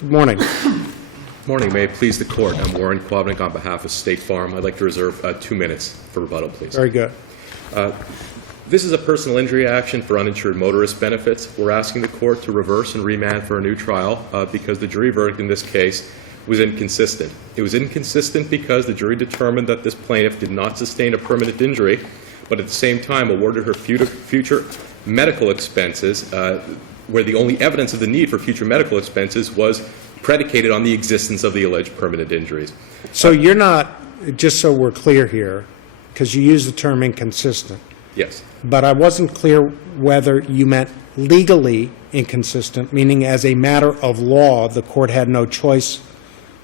Good morning. Morning. May it please the Court. I'm Warren Kwabnik on behalf of State Farm. I'd like to reserve 2 minutes for rebuttal, please. Very good. This is a personal injury action for uninsured motorist benefits. We're asking the Court to reverse and remand for a new trial because the jury verdict in this case was inconsistent. It was inconsistent because the jury determined that this plaintiff did not sustain a permanent injury, but at the same time awarded her future medical expenses, where the only evidence of the need for future medical expenses was predicated on the existence of the alleged permanent injuries. So you're not, just so we're clear here, because you use the term inconsistent, Yes. but I wasn't clear whether you meant legally inconsistent, meaning as a matter of law, the court had no choice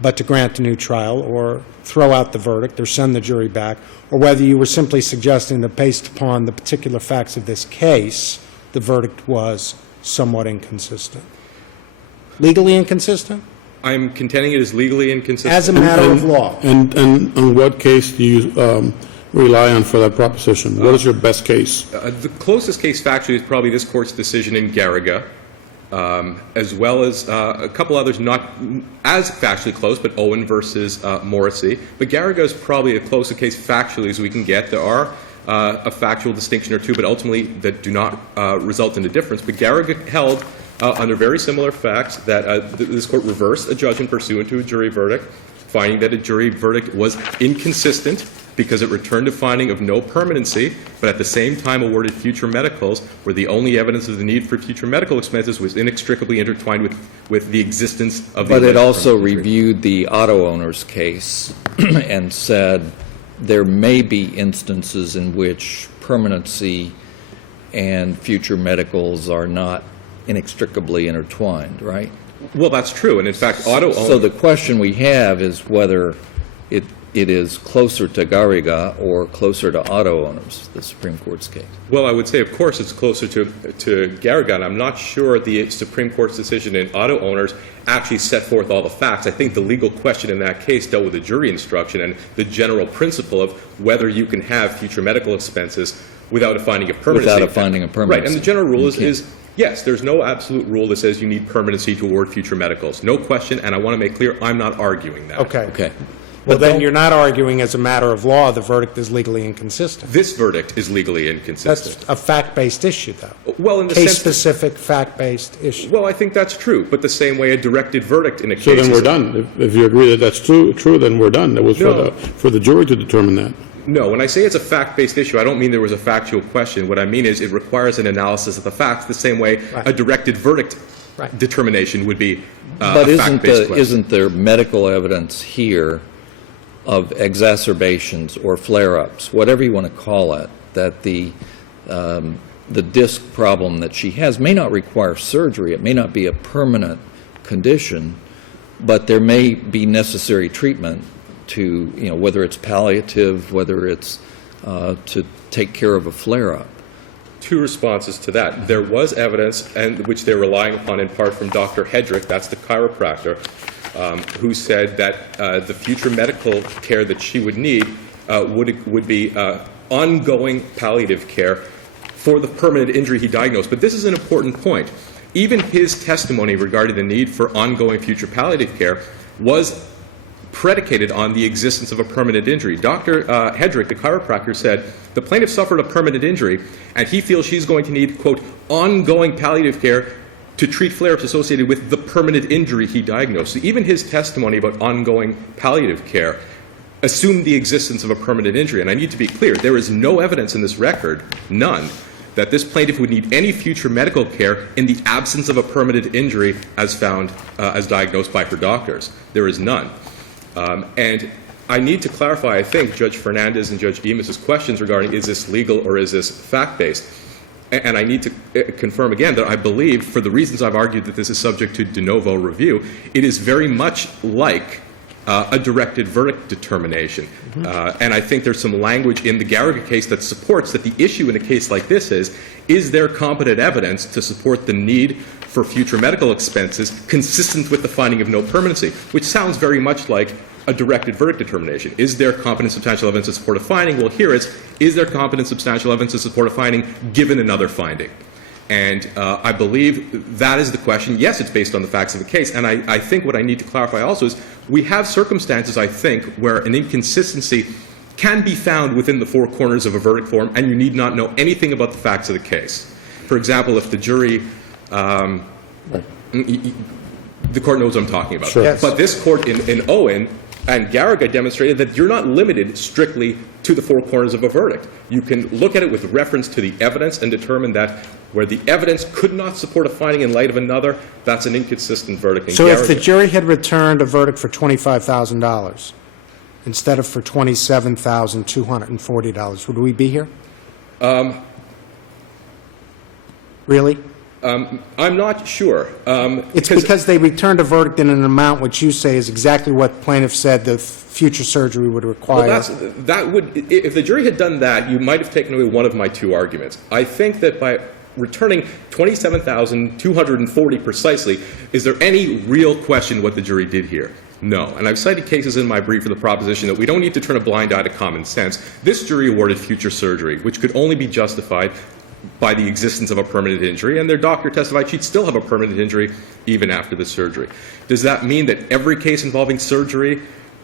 but to grant a new trial or throw out the verdict or send the jury back, or whether you were simply suggesting that based upon the particular facts of this case, the verdict was somewhat inconsistent. Legally inconsistent? I'm contending it is legally inconsistent. As a matter of law. And on what case do you rely on for that proposition? What is your best case? The closest case factually is probably this Court's decision in Garriga, as well as a couple others not as factually close, but Owen versus Morrissey. But Garriga is probably a closer case factually as we can get. There are a factual distinction or two, but ultimately that do not result in a difference. But Garriga held under very similar facts that this Court reversed a judgment pursuant to a jury verdict, finding that a jury verdict was inconsistent because it returned a finding of no permanency, but at the same time awarded future medicals where the only evidence of the need for future medical expenses was inextricably intertwined with the existence of the But it also injury. reviewed the auto owner's case and said there may be instances in which permanency and future medicals are not inextricably intertwined, right? Well, that's true. And in fact, auto owners... So the question we have is whether it is closer to Garriga or closer to auto owners, the Supreme Court's case. Well, I would say, of course, it's closer to Garriga, and I'm not sure the Supreme Court's decision in auto owners actually set forth all the facts. I think the legal question in that case dealt with the jury instruction and the general principle of whether you can have future medical expenses without a finding of permanency. Without a finding of permanency. Right, and the general rule is yes, there's no absolute rule that says you need permanency to award future medicals. No question, and I want to make clear, I'm not arguing that. Okay. Well, then you're not arguing as a matter of law the verdict is legally inconsistent. This verdict is legally inconsistent. That's a fact-based issue, though. Well, in the sense that, Case-specific, fact-based issue. well, I think that's true, but the same way a directed verdict in a case So then is- we're done. If you agree that that's true, then we're done. That was No. for the jury to determine that. No, when I say it's a fact-based issue, I don't mean there was a factual question. What I mean is it requires an analysis of the facts the same way a directed verdict determination would be But a fact-based question. isn't there medical evidence here of exacerbations or flare-ups, whatever you want to call it, that the disc problem that she has may not require surgery, it may not be a permanent condition, but there may be necessary treatment to, whether it's palliative, whether it's to take care of a flare-up. Two responses to that. There was evidence, and which they're relying upon in part from Dr. Hedrick, that's the chiropractor, who said that the future medical care that she would need would be ongoing palliative care for the permanent injury he diagnosed. But this is an important point. Even his testimony regarding the need for ongoing future palliative care was predicated on the existence of a permanent injury. Dr. Hedrick, the chiropractor, said the plaintiff suffered a permanent injury, and he feels she's going to need, quote, ongoing palliative care to treat flare-ups associated with the permanent injury he diagnosed. So even his testimony about ongoing palliative care assumed the existence of a permanent injury. And I need to be clear, there is no evidence in this record, none, that this plaintiff would need any future medical care in the absence of a permanent injury as found, as diagnosed by her doctors. There is none. And I need to clarify, I think, Judge Fernandez and Judge Demas' questions regarding is this legal or is this fact-based. And I need to confirm again that I believe, for the reasons I've argued that this is subject to de novo review, it is very much like a directed verdict determination. And I think there's some language in the Garriga case that supports that the issue in a case like this is there competent evidence to support the need for future medical expenses consistent with the finding of no permanency, which sounds very much like a directed verdict determination. Is there competent substantial evidence to support a finding? Well, here is there competent substantial evidence to support a finding given another finding? And I believe that is the question. Yes, it's based on the facts of the case. And I think what I need to clarify also is we have circumstances, I think, where an inconsistency can be found within the four corners of a verdict form, and you need not know anything about the facts of the case. For example, if the jury, the court knows what I'm talking about. Sure. Yes. But this court in Owen and Garriga demonstrated that you're not limited strictly to the four corners of a verdict. You can look at it with reference to the evidence and determine that where the evidence could not support a finding in light of another, that's an inconsistent verdict. So if the jury had returned a verdict for $25,000 instead of for $27,240, would we be here? Really? I'm not sure. It's because they returned a verdict in an amount which you say is exactly what plaintiff said the future surgery would require. Well, that would, if the jury had done that, you might have taken away one of my two arguments. I think that by returning $27,240 precisely, is there any real question what the jury did here? No. And I've cited cases in my brief for the proposition that we don't need to turn a blind eye to common sense. This jury awarded future surgery, which could only be justified by the existence of a permanent injury, and their doctor testified she'd still have a permanent injury even after the surgery. Does that mean that every case involving surgery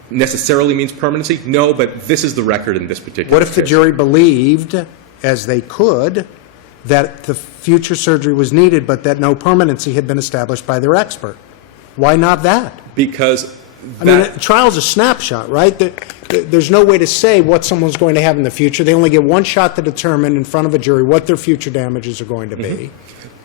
necessarily means permanency? No, but this is the record in this particular case. What if the jury believed, as they could, that the future surgery was needed, but that no permanency had been established by their expert? Why not that? Because I mean, a trial's a snapshot, right? There's no way to say what someone's going to have in the future. They only get one shot to determine in front of a jury what their future damages are going to be.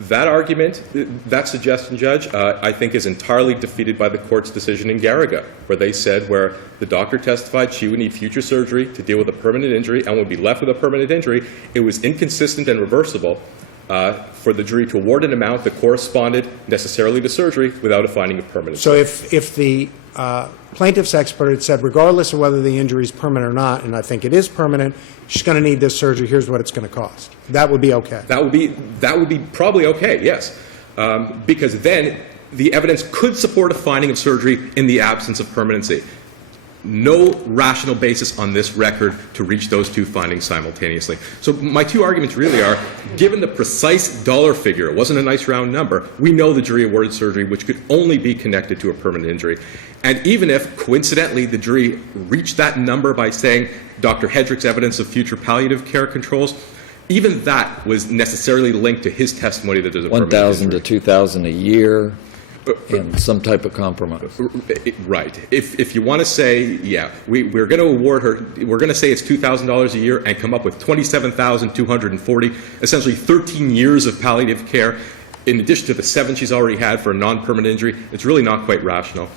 that argument, that suggestion, Judge, I think is entirely defeated by the court's decision in Garriga, where they said where the doctor testified she would need future surgery to deal with a permanent injury and would be left with a permanent injury. It was inconsistent and reversible for the jury to award an amount that corresponded necessarily to surgery without a finding of permanency. So if the plaintiff's expert had said, regardless of whether the injury is permanent or not, and I think it is permanent, she's going to need this surgery, here's what it's going to cost, that would be okay? That would be probably okay, yes, because then the evidence could support a finding of surgery in the absence of permanency. No rational basis on this record to reach those two findings simultaneously. So my two arguments really are, given the precise dollar figure, it wasn't a nice round number, we know the jury awarded surgery which could only be connected to a permanent injury. And even if, coincidentally, the jury reached that number by saying Dr. Hedrick's evidence of future palliative care controls, even that was necessarily linked to his testimony that there's a permanent injury. $1,000 to $2,000 a year. And some type of compromise. Right. If you want to say, yeah, we're going to award her, we're going to say it's $2,000 a year and come up with $27,240, essentially 13 years of palliative care, in addition to the 7 she's already had for a non-permanent injury, it's really not quite rational.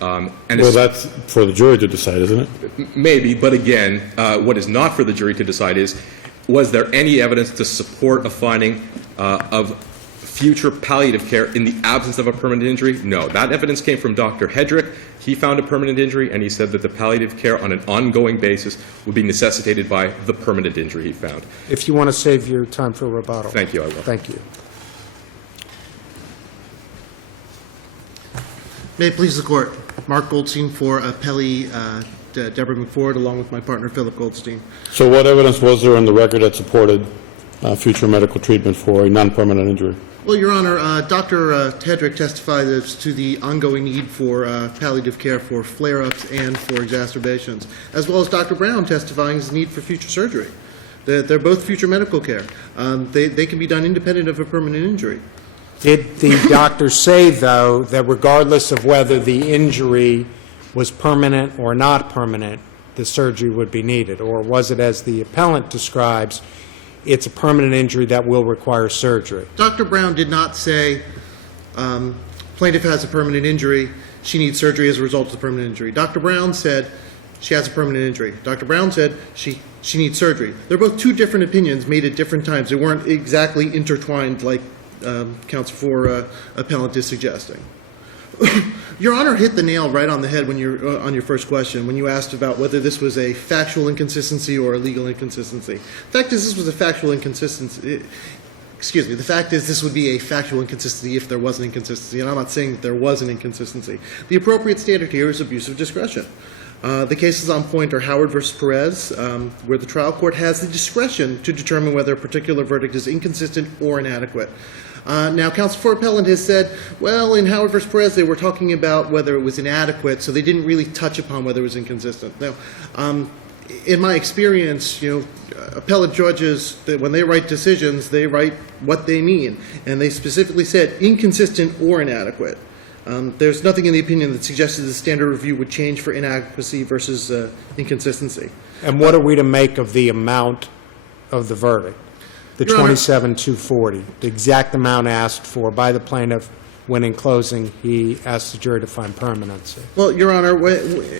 Well, that's for the jury to decide, isn't it? Maybe, but again, what is not for the jury to decide is, was there any evidence to support a finding of future palliative care in the absence of a permanent injury? No. That evidence came from Dr. Hedrick. He found a permanent injury, and he said that the palliative care on an ongoing basis would be necessitated by the permanent injury he found. If you want to save your time for rebuttal. Thank you, I will. Thank you. May it please the Court. Mark Goldstein for appellee Debra Mcford, along with my partner Philip Goldstein. So what evidence was there in the record that supported future medical treatment for a non-permanent injury? Well, Your Honor, Dr. Hedrick testified as to the ongoing need for palliative care for flare-ups and for exacerbations, as well as Dr. Brown testifying as the need for future surgery. They're both future medical care. They can be done independent of a permanent injury. Did the doctor say, though, that regardless of whether the injury was permanent or not permanent, the surgery would be needed? Or was it, as the appellant describes, it's a permanent injury that will require surgery? Dr. Brown did not say plaintiff has a permanent injury, she needs surgery as a result of the permanent injury. Dr. Brown said she has a permanent injury. Dr. Brown said she needs surgery. They're both two different opinions made at different times. They weren't exactly intertwined like counsel for appellant is suggesting. Your Honor hit the nail right on the head when you're on your first question, when you asked about whether this was a factual inconsistency or a legal inconsistency. The fact is this was a factual inconsistency. Excuse me. The fact is this would be a factual inconsistency if there was an inconsistency, and I'm not saying that there was an inconsistency. The appropriate standard here is abuse of discretion. The cases on point are Howard versus Perez, where the trial court has the discretion to determine whether a particular verdict is inconsistent or inadequate. Now, counsel for appellant has said, well, in Howard versus Perez, they were talking about whether it was inadequate, so they didn't really touch upon whether it was inconsistent. Now, in my experience, appellate judges, when they write decisions, they write what they mean, and they specifically said inconsistent or inadequate. There's nothing in the opinion that suggested the standard review would change for inadequacy versus inconsistency. And what are we to make of the amount of the verdict? The Your Honor- $27,240, the exact amount asked for by the plaintiff when in closing he asked the jury to find permanency. Well, Your Honor,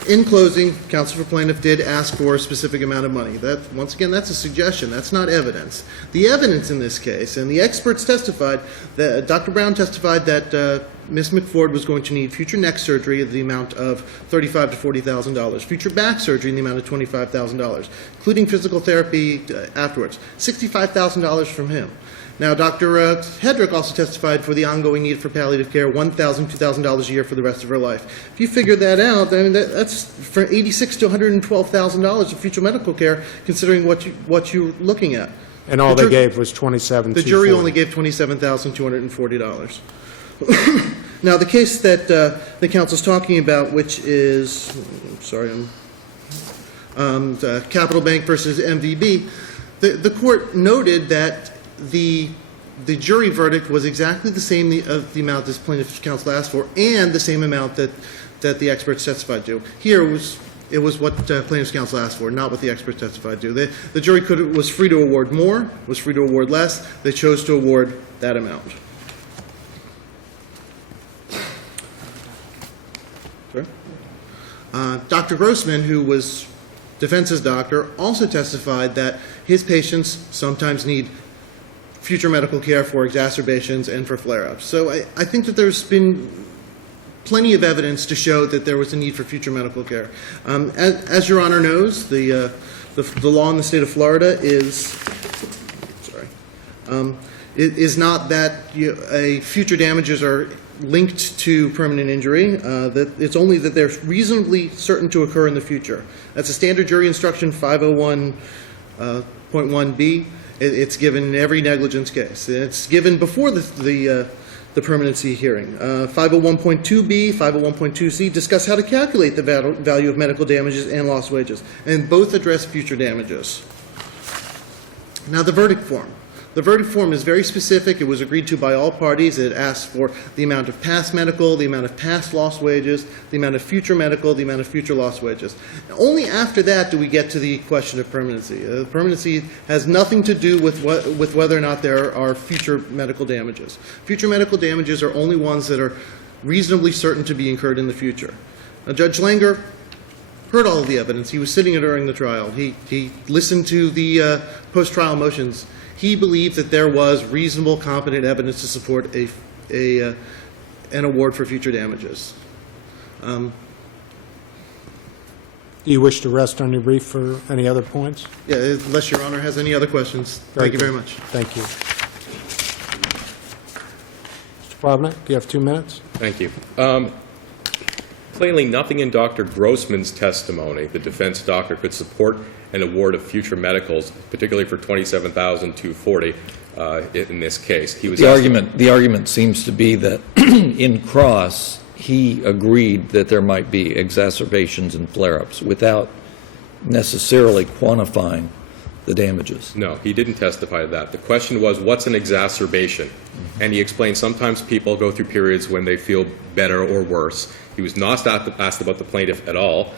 in closing, counsel for plaintiff did ask for a specific amount of money. That, once again, that's a suggestion. That's not evidence. The evidence in this case, and the experts testified, that Dr. Brown testified that Ms. Mcford was going to need future neck surgery of the amount of $35,000 to $40,000, future back surgery in the amount of $25,000, including physical therapy afterwards, $65,000 from him. Now, Dr. Hedrick also testified for the ongoing need for palliative care, $1,000, $2,000 a year for the rest of her life. If you figure that out, I mean, that's for $86,000 to $112,000 of future medical care, considering what you're looking at. And all they gave was $27,240. The jury only gave $27,240. Now, the case that the counsel's talking about, which is, Capital Bank versus MVB, the court noted that the jury verdict was exactly the same of the amount this plaintiff's counsel asked for, and the same amount that the experts testified to. Here it was what plaintiff's counsel asked for, not what the experts testified to. The jury was free to award more, was free to award less. They chose to award that amount. Dr. Grossman, who was defense's doctor, also testified that his patients sometimes need future medical care for exacerbations and for flare-ups. So I think that there's been plenty of evidence to show that there was a need for future medical care. As Your Honor knows, the law in the state of Florida is not that future damages are linked to permanent injury. That it's only that they're reasonably certain to occur in the future. That's a standard jury instruction 501.1b. It's given in every negligence case. It's given before the permanency hearing. 501.2b, 501.2c discuss how to calculate the value of medical damages and lost wages, and both address future damages. Now, the verdict form. The verdict form is very specific. It was agreed to by all parties. It asks for the amount of past medical, the amount of past lost wages, the amount of future medical, the amount of future lost wages. Only after that do we get to the question of permanency. Permanency has nothing to do with whether or not there are future medical damages. Future medical damages are only ones that are reasonably certain to be incurred in the future. Now, Judge Langer heard all of the evidence. He was sitting during the trial. He listened to the post-trial motions. He believed that there was reasonable, competent evidence to support an award for future damages. Do you wish to rest on your brief for any other points? Yeah, unless Your Honor has any other questions. Thank you very much. Thank you. Mr. Plowman, you have 2 minutes. Thank you. Plainly, nothing in Dr. Grossman's testimony, the defense doctor, could support an award of future medicals, particularly for $27,240 in this case. He was The argument seems to be that in cross, he agreed that there might be exacerbations and flare-ups without necessarily quantifying the damages. No, he didn't testify to that. The question was, what's an exacerbation? And he explained sometimes people go through periods when they feel better or worse. He was not asked about the plaintiff at all.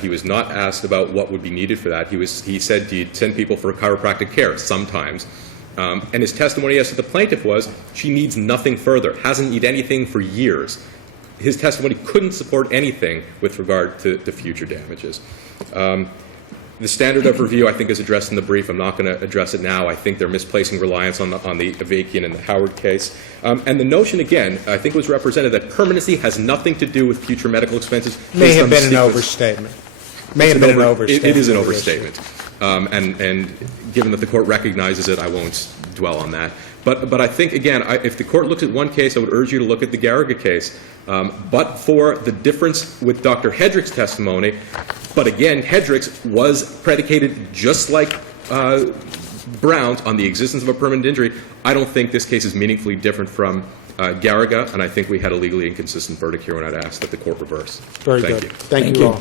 He was not asked about what would be needed for that. He said he'd send people for chiropractic care sometimes. And his testimony as to the plaintiff was, she needs nothing further, hasn't needed anything for years. His testimony couldn't support anything with regard to future damages. The standard of review, I think, is addressed in the brief. I'm not going to address it now. I think they're misplacing reliance on the Avakian and the Howard case. And the notion, again, I think was represented that permanency has nothing to do with future medical expenses. May have been an overstatement. May have been an overstatement. It is an overstatement. And given that the court recognizes it, I won't dwell on that. But I think, again, if the court looks at one case, I would urge you to look at the Garriga case. But for the difference with Dr. Hedrick's testimony, but again, Hedrick's was predicated just like Brown's on the existence of a permanent injury. I don't think this case is meaningfully different from Garriga, and I think we had a legally inconsistent verdict here, and I'd ask that the court reverse. Very Thank good. you. Thank you all.